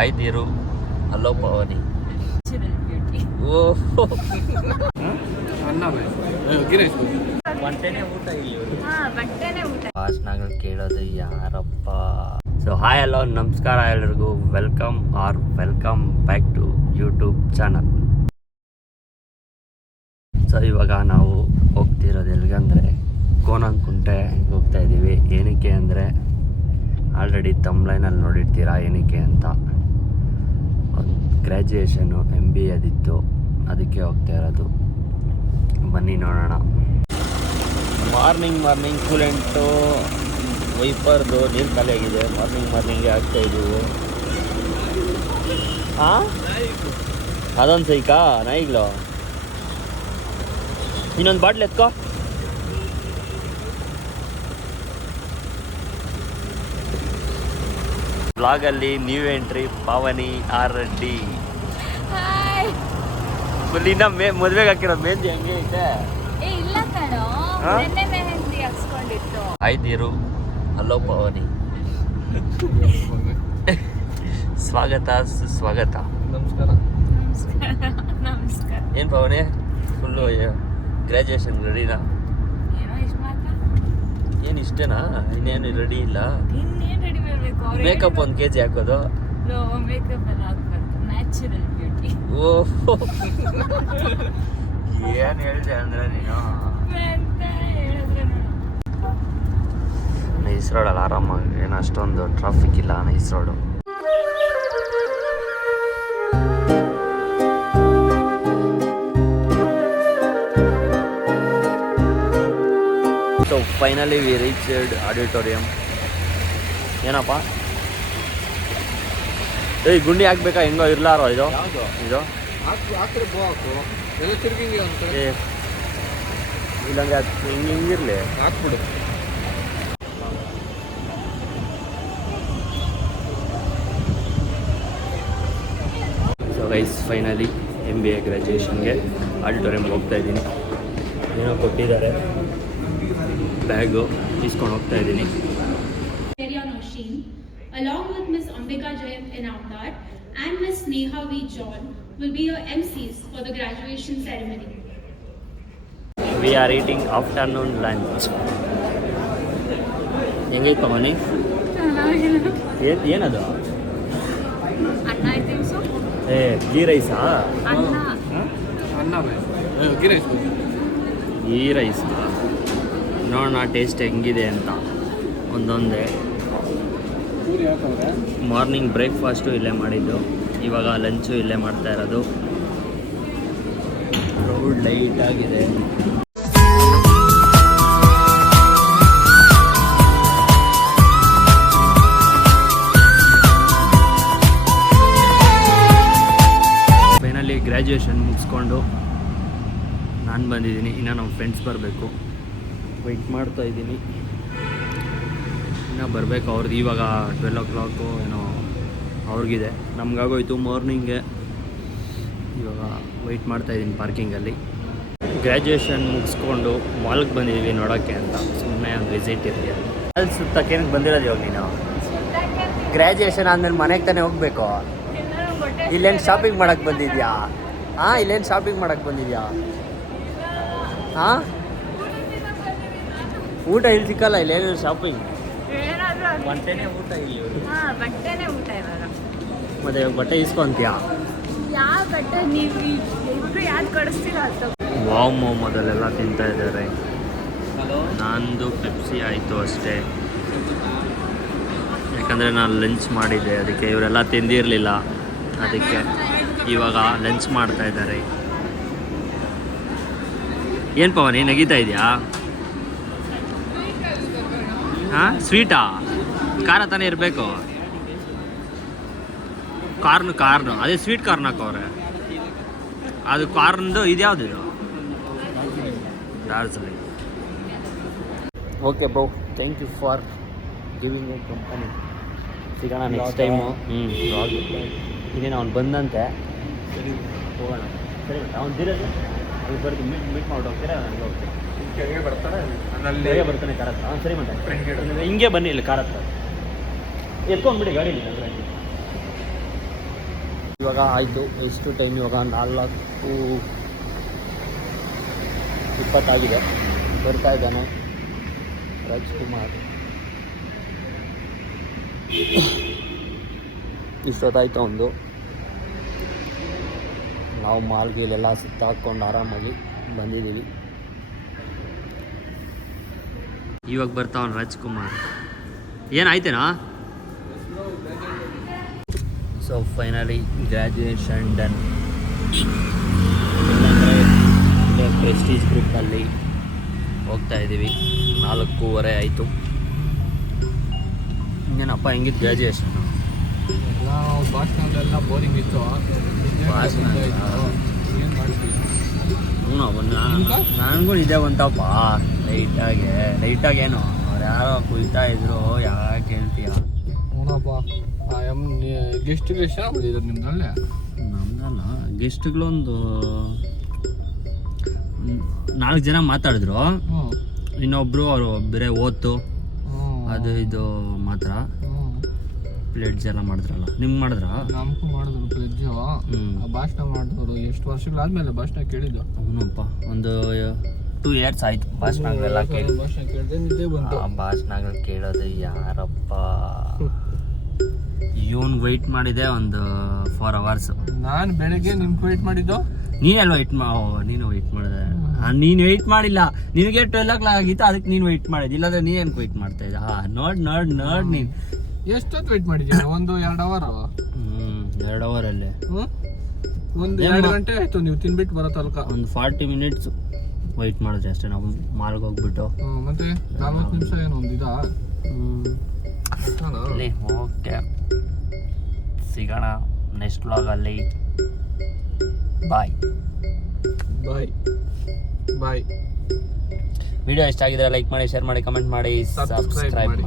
ಆಯ್ದಿರು hello Pavani ಓ ಬಟ್ಟೆನೇ ಊಟ ಇಲ್ಲಿ ಭಾಷಣಗಳು ಕೇಳೋದು ಯಾರಪ್ಪ. ಸೊ ಹಾಯ್ ಹಲೋ ನಮಸ್ಕಾರ ಎಲ್ಲರಿಗೂ, welcome back to YouTube channel. So ಇವಾಗ ನಾವು ಹೋಗ್ತಿರೋದು ಎಲ್ಲಿಗಂದರೆ ಕೋನಂಕುಂಟೆ ಹೋಗ್ತಾ ಇದ್ದೀವಿ. ಏನಕ್ಕೆ ಅಂದರೆ ಆಲ್ರೆಡಿ ತಮ್ಲೈನಲ್ಲಿ ನೋಡಿರ್ತೀರಾ ಏನಕ್ಕೆ ಅಂತ. ಗ್ರ್ಯಾಜುಯೇಷನು MBA ಅದಿತ್ತು, ಅದಕ್ಕೆ ಹೋಗ್ತಾ ಇರೋದು. ಬನ್ನಿ ನೋಡೋಣ. ಮಾರ್ನಿಂಗ್ ಕೂಲೆಂಟು ವೈಪರ್ದು ನೀರು ಖಾಲಿ ಆಗಿದೆ. ಮಾರ್ನಿಂಗೇ ಆಗ್ತಾ ಇದ್ದೀವಿ. ಹಾಂ ಅದೊಂದು ಸೈಕಾ ನಾಯಿಗಳು. ಇನ್ನೊಂದು ಬಾಟ್ಲ್ ಎತ್ಕೋ. ಬ್ಲಾಗಲ್ಲಿ ನ್ಯೂ ಎಂಟ್ರಿ ಪಾವನಿ R&D. ಫುಲ್ಲಿನ ಮದುವೆಗೆ ಹಾಕಿರೋದು ಮೆಹಂದಿ ಹಂಗೆ ಐತೆ. ಆಯ್ದಿರು ಹಲೋ ಪವನಿ. ಸ್ವಾಗತ ಸುಸ್ವಾಗತ. ನಮಸ್ಕಾರ. ಏನು ಪವನಿ ಫುಲ್ಲು ಗ್ರ್ಯಾಜುಯೇಷನ್ ರೆಡಿನಾ? ಏನು ಇಷ್ಟೇನಾ? ಇನ್ನೇನು ರೆಡಿ ಇಲ್ಲ? ಮೇಕಪ್ 1 kg ಹಾಕೋದು? ಓಹ್ ಏನು ಹೇಳಿದೆ ಅಂದರೆ ನೀನು ನೈಸ್ ರೋಡಲ್ಲಿ ಆರಾಮಾಗಿ, ಏನು ಅಷ್ಟೊಂದು ಟ್ರಾಫಿಕ್ ಇಲ್ಲ nice road. So finally we reached auditorium. ಏನಪ್ಪ ಏಯ್ ಗುಂಡಿ ಹಾಕ್ಬೇಕಾ? ಹೆಂಗೋ ಇರ್ಲಾರೋ ಇದು ಇದು ಇಲ್ಲಂದ್ರೆ ಹಿಂಗಿರ್ಲಿ ಹಾಕ್ಬಿಡು. ಸೊ ಗೈಸ್ ಫೈನಲಿ MBA ಗ್ರ್ಯಾಜುಯೇಷನ್ಗೆ ಆಡಿಟೋರಿಯಂಗೆ ಹೋಗ್ತಾ ಇದ್ದೀನಿ. ಏನೋ ಕೊಟ್ಟಿದ್ದಾರೆ, ಬ್ಯಾಗು ಇಸ್ಕೊಂಡು ಹೋಗ್ತಾ ಇದ್ದೀನಿ. Along with Ms. Ambika Jain in Avatar and Ms. Neha V. John will be your MCs for the graduation ceremony. We are eating afternoon lunch. ಹೆಂಗೈತೆ ಪವನಿ? ಏನದು? ಅನ್ನ ಐ ಥಿಂಕ್ ಸೊ. ಗೀ ರೈಸಾ? ಗೀ ರೈಸಾ? ನೋಡೋಣ ಟೇಸ್ಟ್ ಹೆಂಗಿದೆ ಅಂತ. ಒಂದೊಂದೇ ಮಾರ್ನಿಂಗ್ ಬ್ರೇಕ್ಫಾಸ್ಟು ಇಲ್ಲೇ ಮಾಡಿದ್ದು, ಇವಾಗ ಲಂಚು ಇಲ್ಲೇ ಮಾಡ್ತಾ ಇರೋದು. ರೋಡ್ ಲೈಟ್ ಆಗಿದೆ. ಫೈನಲಿ ಗ್ರ್ಯಾಜುಯೇಷನ್ ಮುಗಿಸ್ಕೊಂಡು ನಾನು ಬಂದಿದ್ದೀನಿ. ಇನ್ನು ನಮ್ಮ ಫ್ರೆಂಡ್ಸ್ ಬರಬೇಕು, ವೆಯ್ಟ್ ಮಾಡ್ತಾ ಇದ್ದೀನಿ. ಇನ್ನೂ ಬರಬೇಕು ಅವ್ರದ್ದು. ಇವಾಗ 12 o'clock ಏನೋ ಅವ್ರಿಗಿದೆ, ನಮಗಾಗೋಯ್ತು ಮಾರ್ನಿಂಗೆ. ಇವಾಗ ವೆಯ್ಟ್ ಮಾಡ್ತಾಯಿದ್ದೀನಿ ಪಾರ್ಕಿಂಗಲ್ಲಿ. ಗ್ರ್ಯಾಜುಯೇಷನ್ ಮುಗಿಸ್ಕೊಂಡು ಮಾಲ್ಗೆ ಬಂದಿದ್ದೀವಿ ನೋಡೋಕ್ಕೆ ಅಂತ, ಸುಮ್ಮನೆ ಒಂದು ವಿಸಿಟ್ ಇರಲಿ. ಅಲ್ಲಿ ಸುತ್ತಕ್ಕೇನಕ್ಕೆ ಬಂದಿರೋದು ಇವಾಗ ನೀನು? ಗ್ರ್ಯಾಜುಯೇಷನ್ ಆದಮೇಲೆ ಮನೆಗೆ ತಾನೇ ಹೋಗಬೇಕು. ಇಲ್ಲೇನು ಶಾಪಿಂಗ್ ಮಾಡೋಕ್ಕೆ ಬಂದಿದ್ಯಾ? ಹಾಂ, ಇಲ್ಲೇನು ಶಾಪಿಂಗ್ ಮಾಡೋಕ್ಕೆ ಬಂದಿದ್ಯಾ? ಹಾಂ, ಊಟ ಇಲ್ಲಿ ಸಿಕ್ಕಲ್ಲ, ಇಲ್ಲೇನು ಶಾಪಿಂಗ್? ಬಟ್ಟೆನೇ ಊಟ ಇಲ್ಲಿ. ಮತ್ತೆ ಬಟ್ಟೆ ಇಸ್ಕೊಂತೀಯಾ? ಯಾವ ಬಟ್ಟೆ ನೀವು ಇಬ್ರು ಯಾರು ಕೊಡಿಸ್ತೀರ ಅಂತ. ವಾವ್ ಮೊದಲೆಲ್ಲ ತಿಂತಾ ಇದ್ದಾರೆ. ನಂದು ಪೆಪ್ಸಿ ಆಯಿತು ಅಷ್ಟೇ, ಯಾಕಂದರೆ ನಾನು ಲಂಚ್ ಮಾಡಿದ್ದೆ, ಅದಕ್ಕೆ ಇವರೆಲ್ಲ ತಿಂದಿರಲಿಲ್ಲ. ಅದಕ್ಕೆ ಇವಾಗ ಲಂಚ್ ಮಾಡ್ತಾ ಇದ್ದಾರೆ. ಏನು ಪವನಿ ನಗೀತಾ ಇದೆಯಾ? ಹಾಂ, ಸ್ವೀಟಾ? ಖಾರ ತಾನೇ ಇರಬೇಕು. ಕಾರ್ನು ಅದೇ ಸ್ವೀಟ್ ಕಾರ್ನ್ ಹಾಕೋರೆ. ಅದು ಕಾರ್ನ್ದು ಇದ್ಯಾವುದು ಇದು? Darjeeling. Okay bro, thank you for giving a company. ಸಿಗೋಣ ನೆಕ್ಸ್ಟ್ ಟೈಮು. ಇನ್ನೇನು ಅವ್ನು ಬಂದಂತೆ, ಹೋಗೋಣ. ಸರಿ, ಅವ್ನು ದಿರೋದು ಅಲ್ಲಿ ಬರ್ದು ಮೀಟ್ ಮಾಡಿ ಹೋಗ್ತೀರಾ? ನನಗೆ ಹೋಗ್ತೀನಿ. ಬರ್ತಾನೆ ಕಾರ್ ಹತ್ರ. ಸರಿ ಮತ್ತೆ ಹಿಂಗೆ ಬನ್ನಿ, ಇಲ್ಲಿ ಕಾರ್ ಹತ್ರ ಎತ್ಕೊಂಡ್ಬಿಡಿ ಗಾಡಿ. ಇವಾಗ ಆಯಿತು. ಎಷ್ಟು ಟೈಮ್ ಇವಾಗ 4:20 ಬರ್ತಾ ಇದ್ದಾನೆ ರಾಜ್ಕುಮಾರ್. ಇಷ್ಟೊತ್ತಾಯ್ತು ಒಂದು. ನಾವು ಮಾಲ್ಗೀಲೆಲ್ಲ ಸುತ್ತಾಕೊಂಡು ಆರಾಮಾಗಿ ಬಂದಿದ್ದೀವಿ. ಇವಾಗ ಬರ್ತಾವನ್ ರಾಜ್ಕುಮಾರ್. ಏನಾಯ್ತೇನಾ? So finally graduation done. ಇಲ್ಲೇ ಪ್ರೆಸ್ಟೀಜ್ ಗ್ರೂಪಲ್ಲಿ ಹೋಗ್ತಾ ಇದ್ದೀವಿ. 4:15 ಆಯಿತು. ಇನ್ನೇನಪ್ಪ ಹೆಂಗಿತ್ತು ಗ್ರ್ಯಾಜುಯೇಷನ್? ಭಾಷಣ ಬೋರಿಂಗ್ ಇತ್ತು. ಭಾಷಣ ಏನು ಮಾಡ್ತೀವಿ? ನನಗೂ ಇದೇ ಬಂತಪ್ಪ ಲೈಟಾಗಿ ಏನು ಅವ್ರು ಯಾರೋ ಕುಯ್ತಾ ಇದ್ರು. ಯಾಕೆ ಹೇಳ್ತೀಯ? ಹ್ಞೂನಪ್ಪ. ಗೆಸ್ಟ್ಗಳು ಎಷ್ಟು ಜನ ಬಂದಿದ್ದಾರೆ ನಿಮ್ದಲ್ಲೇ? ನಮ್ದಲ್ಲ, ಗೆಸ್ಟ್ಗಳೊಂದು 4 ಜನ ಮಾತಾಡಿದ್ರು. ಇನ್ನೊಬ್ರು ಅವರು ಬೇರೆ ಓದ್ತು ಅದು ಇದು ಮಾತ್ರ. ಪ್ಲೇಟ್ಸ್ ಎಲ್ಲ ಮಾಡಿದ್ರಲ್ಲ, ನಿಮ್ಗೆ ಮಾಡಿದ್ರ? ನಮಗೂ ಮಾಡಿದ್ರು ಪ್ಲೆಜ್ಜು. ಭಾಷಣ ಮಾಡಿದ್ರು. ಎಷ್ಟು ವರ್ಷಗಳಾದ್ಮೇಲೆ ಭಾಷಣ ಕೇಳಿದ್ದು? ಅವನಪ್ಪ ಒಂದು 2 years ಆಯ್ತು ಭಾಷಣಗಳೆಲ್ಲ ಕೇಳಿ. ಭಾಷಣ ಕೇಳಿದೆ, ನಿದ್ದೆ ಬಂತು. ಭಾಷಣಗಳು ಕೇಳೋದು ಯಾರಪ್ಪ? ಇವನ್ ವೆಯ್ಟ್ ಮಾಡಿದೆ ಒಂದು 4 hours. ನಾನು ಬೆಳಗ್ಗೆ ನಿಮ್ಗೆ ವೇಟ್ ಮಾಡಿದ್ದು. ನೀನೆಲ್ಲ ನೀನು ವೆಯ್ಟ್ ಮಾಡಿದೆ. ನೀನು ವೆಯ್ಟ್ ಮಾಡಿಲ್ಲ, ನಿನಗೆ 12 o'clock ಆಗಿತ್ತು, ಅದಕ್ಕೆ ನೀನು ವೆಯ್ಟ್ ಮಾಡಿದ್ದು. ಇಲ್ಲಾಂದ್ರೆ ನೀನು ವೆಯ್ಟ್ ಮಾಡ್ತಾ ಇದ್ದ. ನೋಡ್ ನೀನು ಎಷ್ಟೊತ್ತು ವೇಟ್ ಮಾಡಿದ್ಯಾ? 1-2 ಅವರ್. 2 ಅವರಲ್ಲಿ ಒಂದು 2 ಗಂಟೆ ಆಯ್ತು ನೀವು ತಿನ್ಬಿಟ್ಟು ಬರೋ ತನಕ. ಒಂದು 40 minutes ವೆಯ್ಟ್ ಮಾಡಿದ್ರೆ ಅಷ್ಟೇ ನಾವು ಮಾಲ್ಗೆ ಹೋಗ್ಬಿಟ್ಟು. ಮತ್ತೆ 40 ನಿಮಿಷ ಏನು ಒಂದು ಇದಾ? ಓಕೆ, ಸಿಗೋಣ ನೆಕ್ಸ್ಟ್ ವ್ಲಾಗಲ್ಲಿ. ಬಾಯ್. ವಿಡಿಯೋ ಇಷ್ಟ ಆಗಿದ್ರೆ ಲೈಕ್ ಮಾಡಿ, ಶೇರ್ ಮಾಡಿ, ಕಮೆಂಟ್ ಮಾಡಿ, ಸಬ್ಸ್ಕ್ರೈಬ್ ಮಾಡಿ.